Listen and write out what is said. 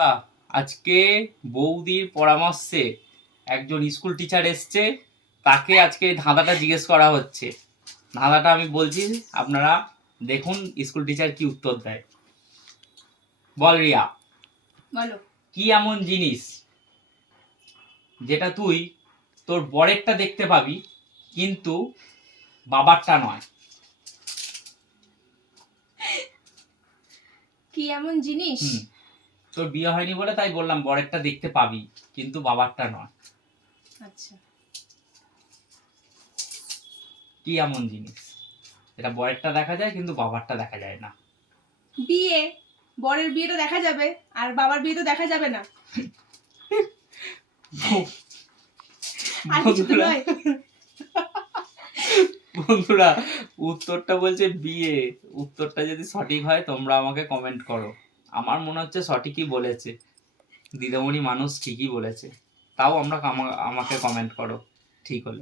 বন্ধুরা, আজকে বৌদির পরামর্শে একজন স্কুল টিচার এসছে, তাকে আজকে ধাঁধাটা জিজ্ঞেস করা হচ্ছে। ধাঁধাটা আমি বলছি, আপনারা দেখুন স্কুল টিচার কি উত্তর দেয়। বল রিয়া, বলো। কি এমন জিনিস যেটা তুই তোর বরেরটা দেখতে পাবি কিন্তু বাবারটা নয়? কি এমন জিনিস? তোর বিয়ে হয়নি বলে তাই বললাম বরেরটা দেখতে পাবি কিন্তু বাবারটা নয়। আচ্ছা, কি এমন জিনিস এটা বরেরটা দেখা যায় কিন্তু বাবারটা দেখা যায় না? বিয়ে। বরের বিয়েটা দেখা যাবে আর বাবার বিয়ে তো দেখা যাবে না। আর কিছু তো নয়। বন্ধুরা, উত্তরটা বলছে বিয়ে। উত্তরটা যদি সঠিক হয় তোমরা আমাকে কমেন্ট করো। আমার মনে হচ্ছে সঠিকই বলেছে, দিদিমণি মানুষ ঠিকই বলেছে। তাও আমাকে কমেন্ট করো ঠিক হলে।